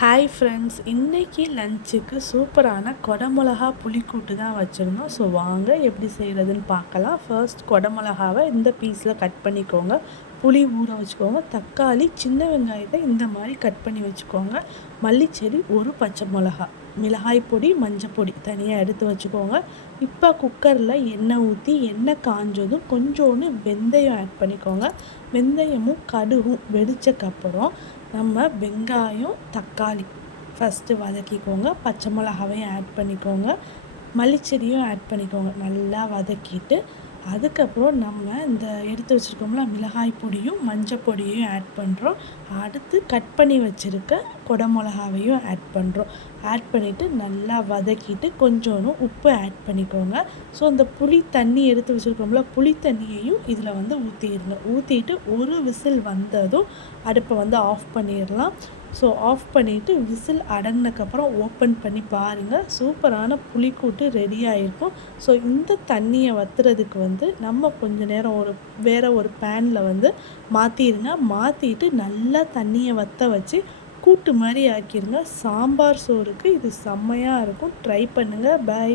Hi friends, இன்றைக்கி லஞ்சுக்கு சூப்பரான கொடமிளகா புளிக்கூட்டு தான் வச்சுருந்தோம். ஸோ வாங்க எப்படி செய்கிறதுன்னு பார்க்கலாம். ஃபர்ஸ்ட் கொடமிளகாவை இந்த பீஸில் கட் பண்ணிக்கோங்க. புளி ஊற வச்சுக்கோங்க. தக்காளி, சின்ன வெங்காயத்தை இந்த மாதிரி கட் பண்ணி வச்சுக்கோங்க. மல்லிச்செடி, ஒரு பச்சை மிளகா, மிளகாய் பொடி, மஞ்சள் பொடி தனியாக எடுத்து வச்சுக்கோங்க. இப்போ குக்கரில் எண்ணெய் ஊற்றி எண்ணெய் காஞ்சதும் கொஞ்சோண்டு வெந்தயம் ஆட் பண்ணிக்கோங்க. வெந்தயமும் கடுகும் வெடிச்சக்கப்புறம் நம்ம வெங்காயம், தக்காளி ஃபஸ்ட்டு வதக்கிக்கோங்க. பச்சை மிளகாவையும் ஆட் பண்ணிக்கோங்க. மல்லிச்செடியும் ஆட் பண்ணிக்கோங்க. நல்லா வதக்கிட்டு அதுக்கப்புறம் நம்ம இந்த எடுத்து வச்சுருக்கோம்ல மிளகாய் பொடியும் மஞ்சள் பொடியையும் ஆட் பண்ணுறோம். அடுத்து கட் பண்ணி வச்சுருக்க கொடமிளகாவையும் ஆட் பண்ணுறோம். ஆட் பண்ணிவிட்டு நல்லா வதக்கிட்டு கொஞ்சோண்டு உப்பு ஆட் பண்ணிக்கோங்க. ஸோ இந்த புளி தண்ணி எடுத்து வச்சுருக்கோம்ல புளி தண்ணியையும் இதில் ஊற்றிடுங்க. ஊற்றிட்டு ஒரு விசில் வந்ததும் அடுப்பை ஆஃப் பண்ணிடலாம். ஸோ ஆஃப் பண்ணிவிட்டு விசில் அடங்கினக்கப்புறம் ஓப்பன் பண்ணி பாருங்கள். சூப்பரான புளிக்கூட்டு ரெடி ஆகிருக்கும். ஸோ இந்த தண்ணியை வற்றுறதுக்கு நம்ம கொஞ்ச நேரம் வேறு ஒரு பேனில் மாற்றிடுங்க. மாற்றிட்டு நல்லா தண்ணியை வற்ற வச்சு கூட்டு மாதிரி ஆக்கிடுங்க. சாம்பார் சோறுக்கு இது செம்மையாக இருக்கும். ட்ரை பண்ணுங்கள். பை.